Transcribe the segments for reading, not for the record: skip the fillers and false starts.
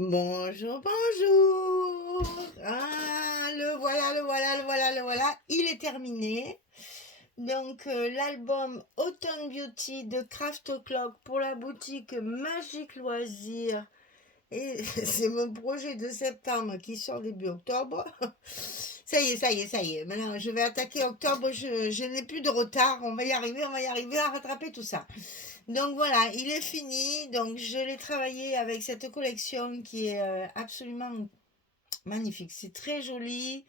Bonjour, bonjour. Ah, le voilà, le voilà, le voilà, le voilà. Il est terminé. Donc, l'album Autumn Beauty de Craft O'Clock pour la boutique Magique Loisirs. Et c'est mon projet de septembre qui sort début octobre. Ça y est, ça y est, ça y est. Maintenant, je vais attaquer octobre. Je n'ai plus de retard. On va y arriver à rattraper tout ça. Donc voilà, il est fini. Donc je l'ai travaillé avec cette collection qui est absolument magnifique. C'est très joli.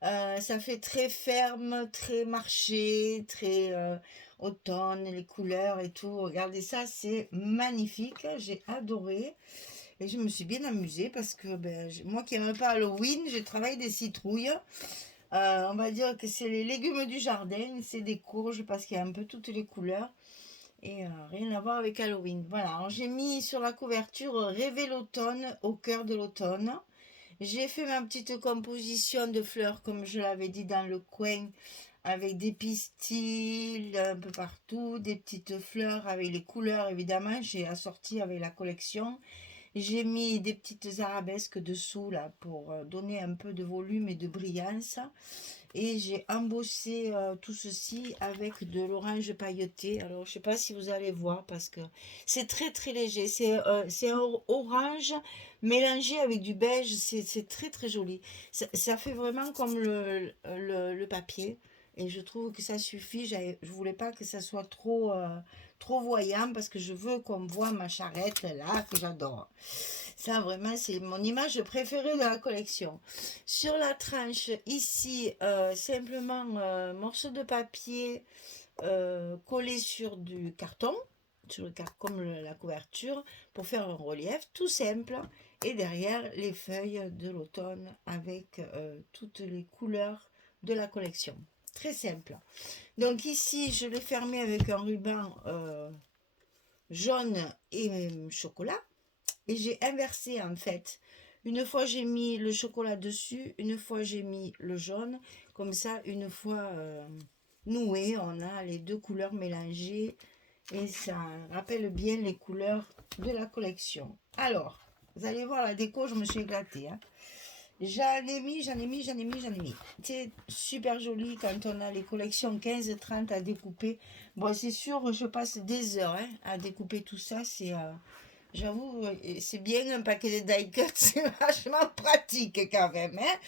Ça fait très ferme, très marché, très automne, les couleurs et tout. Regardez ça, c'est magnifique. J'ai adoré. Et je me suis bien amusée parce que ben, moi qui n'aime pas Halloween, j'ai travaillé des citrouilles. On va dire que c'est les légumes du jardin. C'est des courges parce qu'il y a un peu toutes les couleurs. Et rien à voir avec Halloween. Voilà, alors j'ai mis sur la couverture Rêver l'automne au cœur de l'automne. J'ai fait ma petite composition de fleurs, comme je l'avais dit, dans le coin, avec des pistils un peu partout, des petites fleurs avec les couleurs, évidemment. J'ai assorti avec la collection. J'ai mis des petites arabesques dessous, là, pour donner un peu de volume et de brillance. Et j'ai embossé tout ceci avec de l'orange pailleté. Alors, je ne sais pas si vous allez voir parce que c'est très très léger. C'est un orange mélangé avec du beige. C'est très très joli. Ça fait vraiment comme le papier. Et je trouve que ça suffit. Je voulais pas que ça soit trop voyant parce que je veux qu'on voit ma charrette là que j'adore. Ça, vraiment, c'est mon image préférée de la collection. Sur la tranche, ici, simplement morceau de papier collé sur du carton, comme la couverture, pour faire un relief tout simple. Et derrière, les feuilles de l'automne avec toutes les couleurs de la collection. Très simple. Donc ici, je l'ai fermé avec un ruban jaune et chocolat. Et j'ai inversé en fait. Une fois j'ai mis le chocolat dessus, une fois j'ai mis le jaune. Comme ça, une fois noué, on a les deux couleurs mélangées et ça rappelle bien les couleurs de la collection. Alors, vous allez voir la déco, je me suis éclatée, hein. J'en ai mis, j'en ai mis, j'en ai mis, j'en ai mis. C'est super joli quand on a les collections 15-30 à découper. Bon, c'est sûr, je passe des heures hein, à découper tout ça. J'avoue, c'est bien un paquet de die cuts, c'est vachement pratique quand même, hein.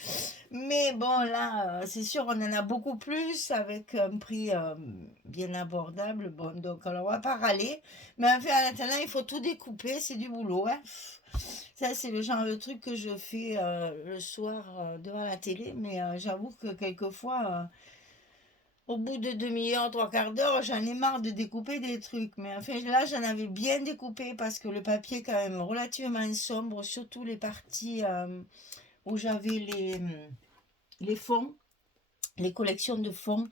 Mais bon, là, c'est sûr, on en a beaucoup plus avec un prix bien abordable. Bon, donc, alors, on va pas râler. Mais enfin, en attendant, il faut tout découper, c'est du boulot, hein. Ça, c'est le genre de truc que je fais le soir devant la télé. Mais j'avoue que quelquefois, au bout de demi-heure, trois quarts d'heure, j'en ai marre de découper des trucs. Mais enfin, là, j'en avais bien découpé parce que le papier est quand même relativement sombre, surtout les parties où j'avais les fonds, les collections de fonds.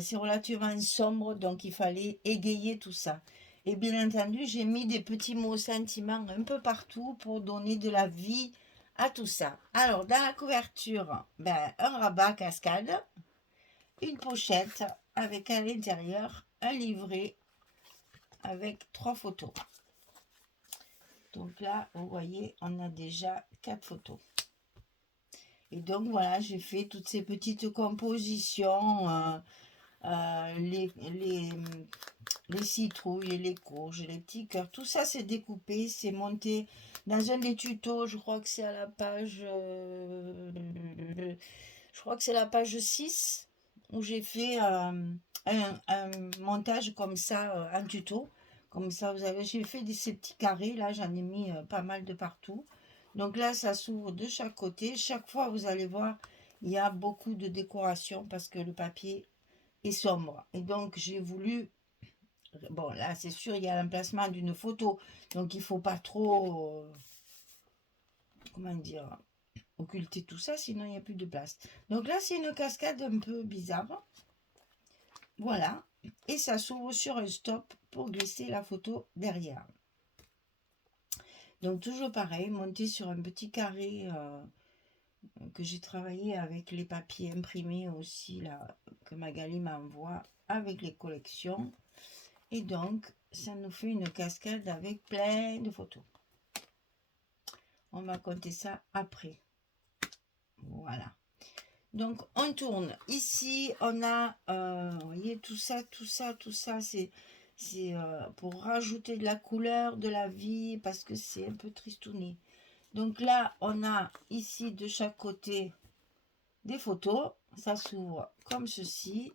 C'est relativement sombre, donc il fallait égayer tout ça. Et bien entendu, j'ai mis des petits mots sentiments un peu partout pour donner de la vie à tout ça. Alors, dans la couverture, ben, un rabat cascade, une pochette avec à l'intérieur un livret avec 3 photos. Donc là, vous voyez, on a déjà 4 photos. Et donc voilà, j'ai fait toutes ces petites compositions, les citrouilles, les courges, les petits cœurs. Tout ça, c'est découpé, c'est monté dans un des tutos. Je crois que c'est à la page, je crois que c'est la page 6 où j'ai fait un montage comme ça, un tuto. Comme ça, vous avez, j'ai fait ces petits carrés, là, j'en ai mis pas mal de partout. Donc là, ça s'ouvre de chaque côté. Chaque fois, vous allez voir, il y a beaucoup de décoration parce que le papier est sombre. Et donc, j'ai voulu, bon, là, c'est sûr, il y a l'emplacement d'une photo. Donc, il faut pas trop, comment dire, occulter tout ça, sinon il n'y a plus de place. Donc là, c'est une cascade un peu bizarre. Voilà. Et ça s'ouvre sur un stop pour glisser la photo derrière. Donc toujours pareil, monter sur un petit carré que j'ai travaillé avec les papiers imprimés aussi, là, que Magali m'envoie avec les collections. Et donc, ça nous fait une cascade avec plein de photos. On va compter ça après. Voilà. Donc, on tourne. Ici, on a, vous voyez, tout ça, c'est pour rajouter de la couleur, de la vie, parce que c'est un peu tristouné. Donc là, on a ici, de chaque côté, des photos. Ça s'ouvre comme ceci.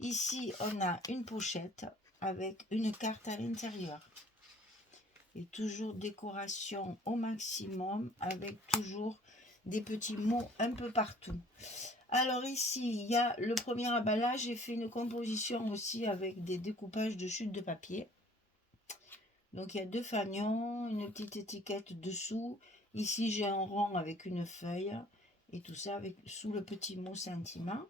Ici, on a une pochette avec une carte à l'intérieur. Et toujours décoration au maximum, avec toujours des petits mots un peu partout. Alors ici, il y a le premier emballage. J'ai fait une composition aussi avec des découpages de chutes de papier. Donc il y a 2 fanions, une petite étiquette dessous. Ici, j'ai un rond avec une feuille. Et tout ça avec sous le petit mot sentiment.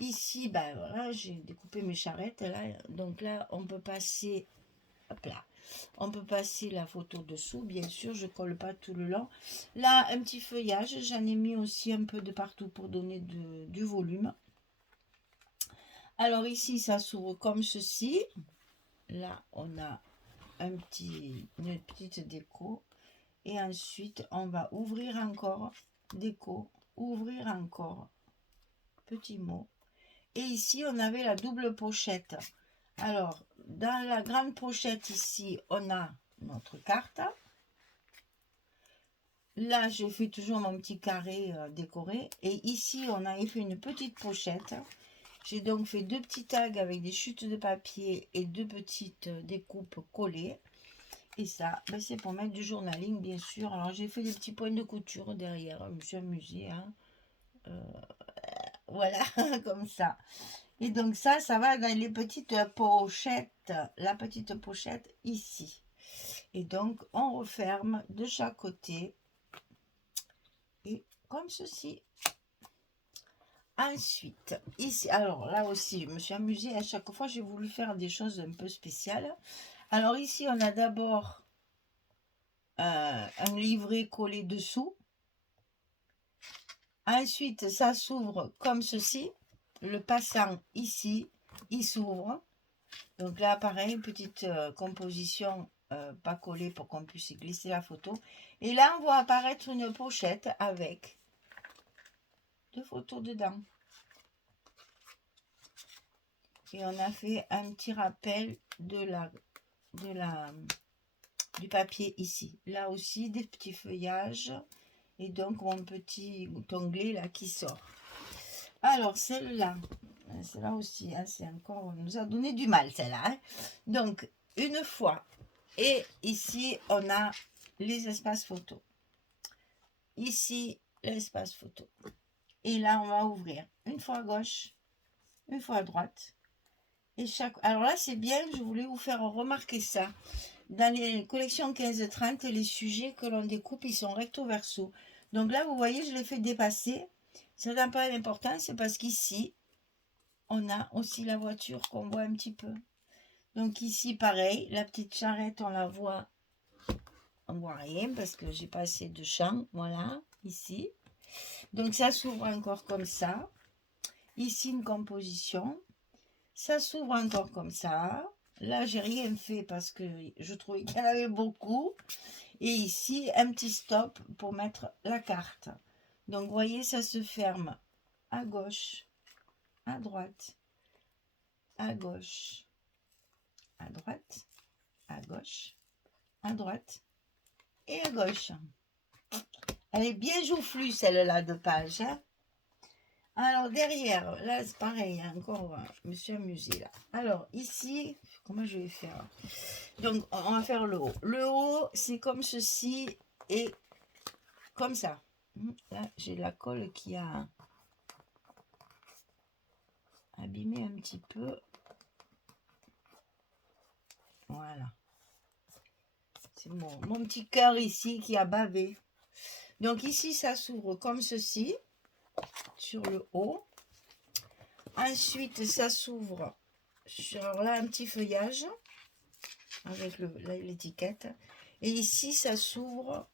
Ici, ben voilà, j'ai découpé mes charrettes. Là. Donc là, on peut passer... Hop là. On peut passer la photo dessous, bien sûr, je colle pas tout le long. Là, un petit feuillage, j'en ai mis aussi un peu de partout pour donner du volume. Alors ici, ça s'ouvre comme ceci. Là, on a une petite déco. Et ensuite, on va ouvrir encore, déco, ouvrir encore, petit mot. Et ici, on avait la double pochette. Alors, dans la grande pochette ici, on a notre carte. Là, je fais toujours mon petit carré décoré. Et ici, on a fait une petite pochette. J'ai donc fait 2 petits tags avec des chutes de papier et 2 petites découpes collées. Et ça, ben, c'est pour mettre du journaling, bien sûr. Alors, j'ai fait des petits points de couture derrière. Je me suis amusée. Hein. Voilà, comme ça. Et donc ça va dans les petites pochettes. La petite pochette ici. Et donc, on referme de chaque côté. Et comme ceci. Ensuite, ici, alors là aussi, je me suis amusée. À chaque fois, j'ai voulu faire des choses un peu spéciales. Alors ici, on a d'abord un livret collé dessous. Ensuite, ça s'ouvre comme ceci. Le passant ici, il s'ouvre. Donc là, pareil, une petite composition pas collée pour qu'on puisse glisser la photo. Et là, on voit apparaître une pochette avec 2 photos dedans. Et on a fait un petit rappel du papier ici. Là aussi, des petits feuillages. Et donc, mon petit onglet là qui sort. Alors, celle-là aussi, hein, c'est encore, on nous a donné du mal, celle-là. Hein. Donc, une fois. Et ici, on a les espaces photos. Ici, l'espace photo. Et là, on va ouvrir une fois à gauche, une fois à droite. Et alors là, c'est bien, je voulais vous faire remarquer ça. Dans les collections 15-30, les sujets que l'on découpe, ils sont recto verso. Donc là, vous voyez, je l'ai fait dépasser. Ça n'a pas d'importance, c'est parce qu'ici, on a aussi la voiture qu'on voit un petit peu. Donc ici, pareil, la petite charrette, on la voit. On voit rien parce que j'ai pas assez de champ. Voilà, ici. Donc ça s'ouvre encore comme ça. Ici, une composition. Ça s'ouvre encore comme ça. Là, j'ai rien fait parce que je trouvais qu'il y en avait beaucoup. Et ici, un petit stop pour mettre la carte. Donc, vous voyez, ça se ferme à gauche, à droite, à gauche, à droite, à gauche, à droite et à gauche. Elle est bien joufflue, celle-là de page. Hein. Alors, derrière, là, c'est pareil. Hein, encore, je me suis amusée là. Alors, ici, comment je vais faire? Donc, on va faire le haut. Le haut, c'est comme ceci et comme ça. Là, j'ai la colle qui a abîmé un petit peu. Voilà. C'est mon petit cœur ici qui a bavé. Donc, ici, ça s'ouvre comme ceci, sur le haut. Ensuite, ça s'ouvre sur là, un petit feuillage avec l'étiquette. Et ici, ça s'ouvre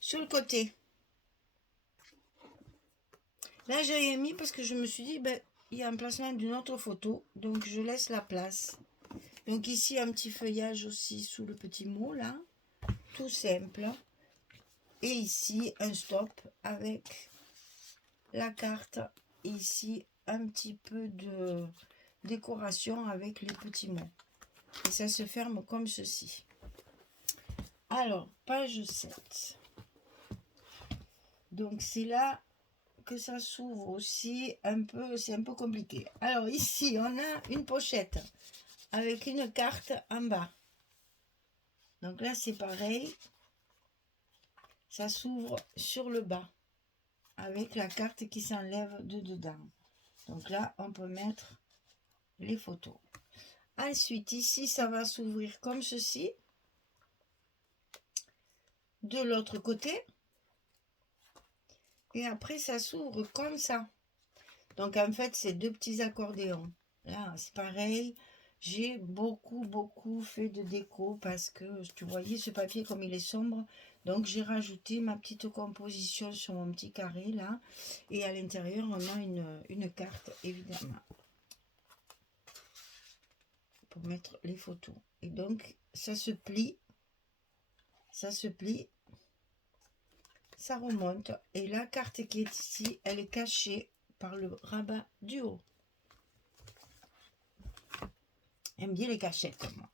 sur le côté. Là, j'ai mis parce que je me suis dit, ben, il y a un placement d'une autre photo. Donc, je laisse la place. Donc, ici, un petit feuillage aussi sous le petit mot, là. tout simple. Et ici, un stop avec la carte. Et ici, un petit peu de décoration avec les petits mots. Et ça se ferme comme ceci. Alors, page 7. Donc, c'est là que ça s'ouvre aussi un peu, c'est un peu compliqué. Alors, ici, on a une pochette avec une carte en bas. Donc là, c'est pareil. Ça s'ouvre sur le bas avec la carte qui s'enlève de dedans. Donc là, on peut mettre les photos. Ensuite, ici, ça va s'ouvrir comme ceci. De l'autre côté. Et après, ça s'ouvre comme ça. Donc, en fait, c'est deux petits accordéons. Là, c'est pareil. J'ai beaucoup fait de déco parce que, tu voyais ce papier comme il est sombre. Donc, j'ai rajouté ma petite composition sur mon petit carré, là. Et à l'intérieur, on a une carte, évidemment. Pour mettre les photos. Et donc, ça se plie. Ça se plie. Ça remonte. Et la carte qui est ici, elle est cachée par le rabat du haut. J'aime bien les cachettes, moi.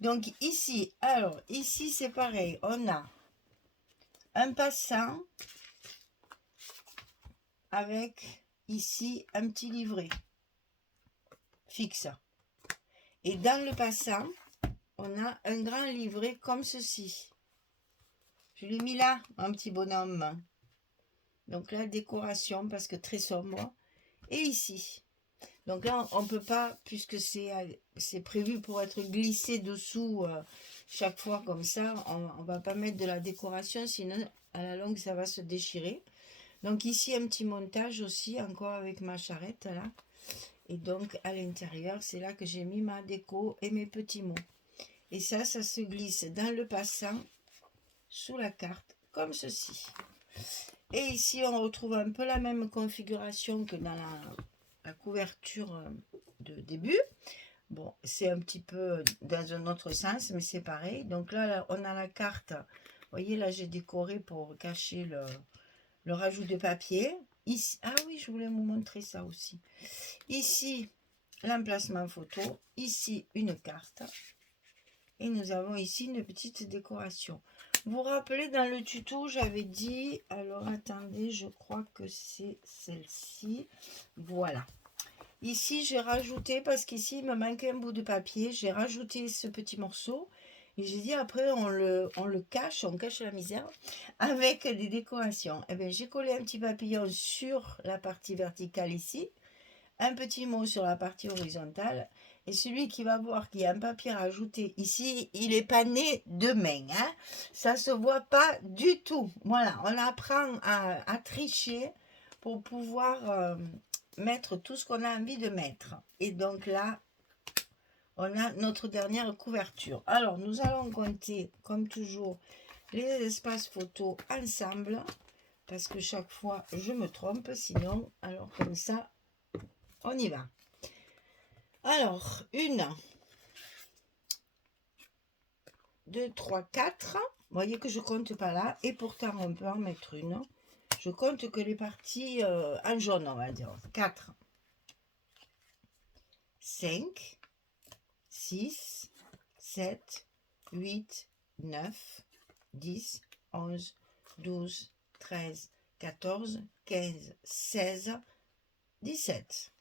Donc ici, alors ici c'est pareil, on a un passant avec ici un petit livret fixe. Et dans le passant, on a un grand livret comme ceci. Je l'ai mis là, un petit bonhomme. Donc la décoration parce que très sombre. Et ici. Donc là, on ne peut pas, puisque c'est prévu pour être glissé dessous chaque fois comme ça, on ne va pas mettre de la décoration, sinon à la longue, ça va se déchirer. Donc ici, un petit montage aussi, encore avec ma charrette là. Et donc à l'intérieur, c'est là que j'ai mis ma déco et mes petits mots. Et ça se glisse dans le passant, sous la carte, comme ceci. Et ici, on retrouve un peu la même configuration que dans la couverture de début. Bon, c'est un petit peu dans un autre sens, mais c'est pareil. Donc là, on a la carte. Vous voyez, là, j'ai décoré pour cacher le rajout de papier. Ici, ah oui, je voulais vous montrer ça aussi. Ici, l'emplacement photo. Ici, une carte. Et nous avons ici une petite décoration. Vous vous rappelez, dans le tuto, j'avais dit... Alors, attendez, je crois que c'est celle-ci. Voilà. Ici, j'ai rajouté, parce qu'ici, il me manquait un bout de papier, j'ai rajouté ce petit morceau. Et j'ai dit, après, on le cache, on cache la misère, avec des décorations. Et bien, j'ai collé un petit papillon sur la partie verticale ici, un petit mot sur la partie horizontale. Et celui qui va voir qu'il y a un papier rajouté ici, il n'est pas né de main. Hein, ça ne se voit pas du tout. Voilà, on apprend à tricher pour pouvoir... mettre tout ce qu'on a envie de mettre. Et donc là, on a notre dernière couverture. Alors, nous allons compter, comme toujours, les espaces photos ensemble, parce que chaque fois, je me trompe, sinon, alors comme ça, on y va. Alors, 1, 2, 3, 4. Vous voyez que je compte pas là, et pourtant, on peut en mettre une. Je compte que les parties en jaune, on va dire. 4. 5, 6, 7, 8, 9, 10, 11, 12, 13, 14, 15, 16, 17.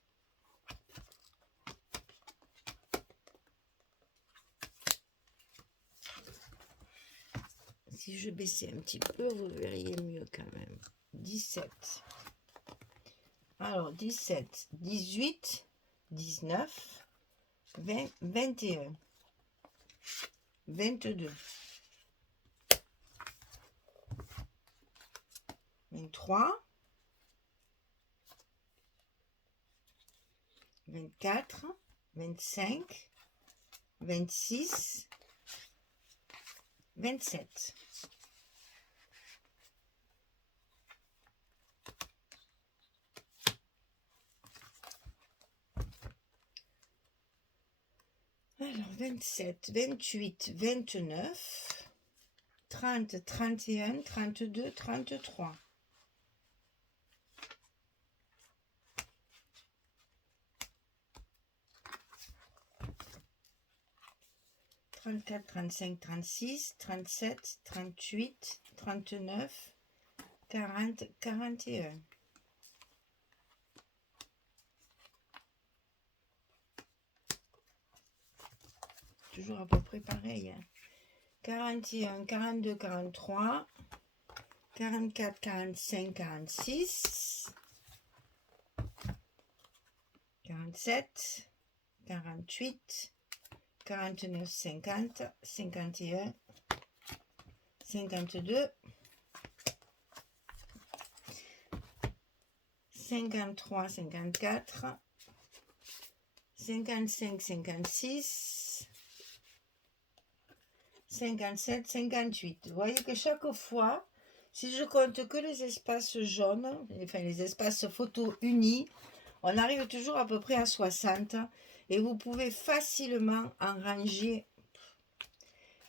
Si je baissais un petit peu, vous verriez mieux quand même. 17. Alors, 17, 18, 19, 20, 21, 22, 23, 24, 25, 26, 27. Alors, 27, 28, 29, 30, 31, 32, 33. 34, 35, 36, 37, 38, 39, 40, 41. Toujours à peu près pareil. 41, 42, 43, 44, 45, 46, 47, 48, 49, 50, 51, 52, 53, 54, 55, 56, 57, 58. Vous voyez que chaque fois, si je compte que les espaces jaunes, enfin les espaces photos unis, on arrive toujours à peu près à 60. Et vous pouvez facilement en ranger,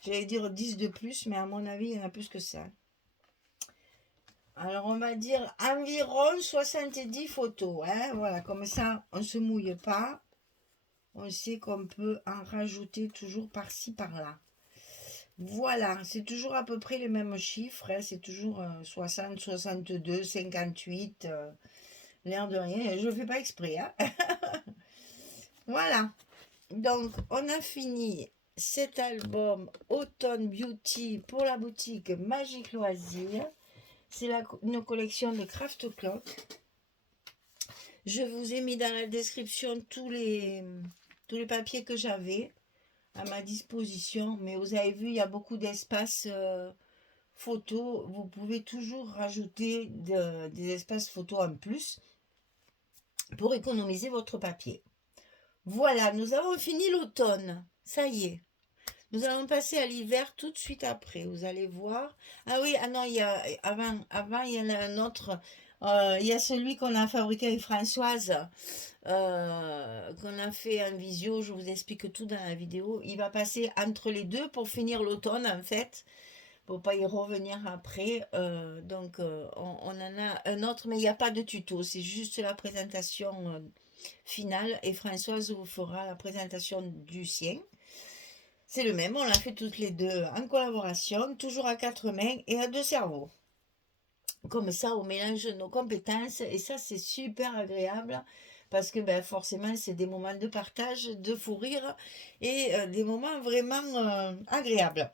j'allais dire 10 de plus, mais à mon avis, il y en a plus que ça. Alors, on va dire environ 70 photos. Hein, voilà, comme ça, on ne se mouille pas. On sait qu'on peut en rajouter toujours par-ci, par-là. Voilà, c'est toujours à peu près les mêmes chiffres. Hein, c'est toujours 60, 62, 58. L'air de rien. Je ne fais pas exprès. Hein. Voilà. Donc, on a fini cet album Autumn Beauty pour la boutique Magique Loisirs. C'est une collection de Craft Clock. Je vous ai mis dans la description tous les papiers que j'avais à ma disposition. Mais vous avez vu, il y a beaucoup d'espaces photos. Vous pouvez toujours rajouter des espaces photos en plus pour économiser votre papier. Voilà, nous avons fini l'automne. Ça y est. Nous allons passer à l'hiver tout de suite après. Vous allez voir. Ah oui, ah non, il y a avant il y en a un autre. Il y a celui qu'on a fabriqué avec Françoise, qu'on a fait en visio. Je vous explique tout dans la vidéo. Il va passer entre les deux pour finir l'automne en fait, pour pas y revenir après. Donc on en a un autre, mais il n'y a pas de tuto. C'est juste la présentation finale et Françoise vous fera la présentation du sien. C'est le même, on l'a fait toutes les deux en collaboration, toujours à 4 mains et à 2 cerveaux. Comme ça, on mélange nos compétences et ça, c'est super agréable parce que ben, forcément, c'est des moments de partage, de fou rire et des moments vraiment agréables.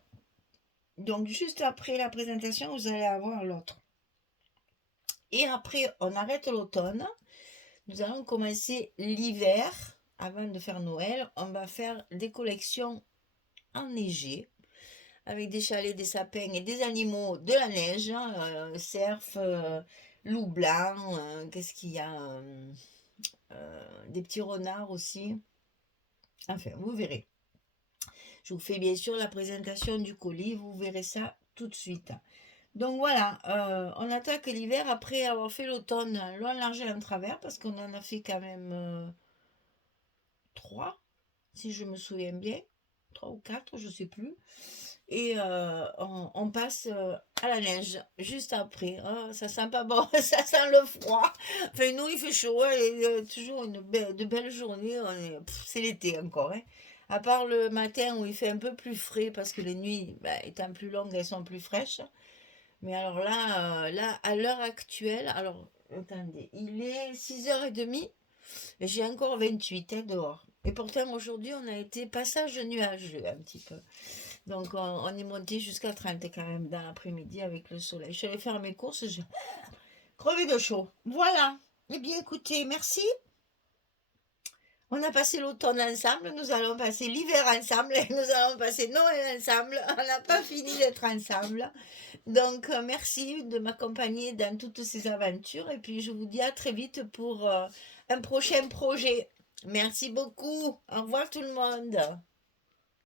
Donc, juste après la présentation, vous allez avoir l'autre. Et après, on arrête l'automne. Nous allons commencer l'hiver. Avant de faire Noël, on va faire des collections enneigées avec des chalets, des sapins et des animaux de la neige, cerf, loup blanc, qu'est-ce qu'il y a, des petits renards aussi. Enfin, vous verrez. Je vous fais bien sûr la présentation du colis, vous verrez ça tout de suite. Donc voilà, on attaque l'hiver après avoir fait l'automne loin, large et en travers, parce qu'on en a fait quand même 3, si je me souviens bien, 3 ou 4, je ne sais plus. Et on passe à la neige juste après. Oh, ça sent pas bon, ça sent le froid. Enfin, nous, il fait chaud, hein, et toujours de belles journées. C'est l'été encore. Hein. À part le matin où il fait un peu plus frais parce que les nuits, étant plus longues, elles sont plus fraîches. Mais alors là à l'heure actuelle, alors attendez, il est 6h30 et j'ai encore 28 hein, dehors. Et pourtant, aujourd'hui, on a été passage nuageux un petit peu. Donc, on est monté jusqu'à 30 quand même dans l'après-midi avec le soleil. Je suis allée faire mes courses, j'ai crevé de chaud. Voilà. Eh bien, écoutez, merci. On a passé l'automne ensemble, nous allons passer l'hiver ensemble et nous allons passer Noël ensemble. On n'a pas fini d'être ensemble. Donc, merci de m'accompagner dans toutes ces aventures. Et puis, je vous dis à très vite pour un prochain projet. Merci beaucoup. Au revoir tout le monde.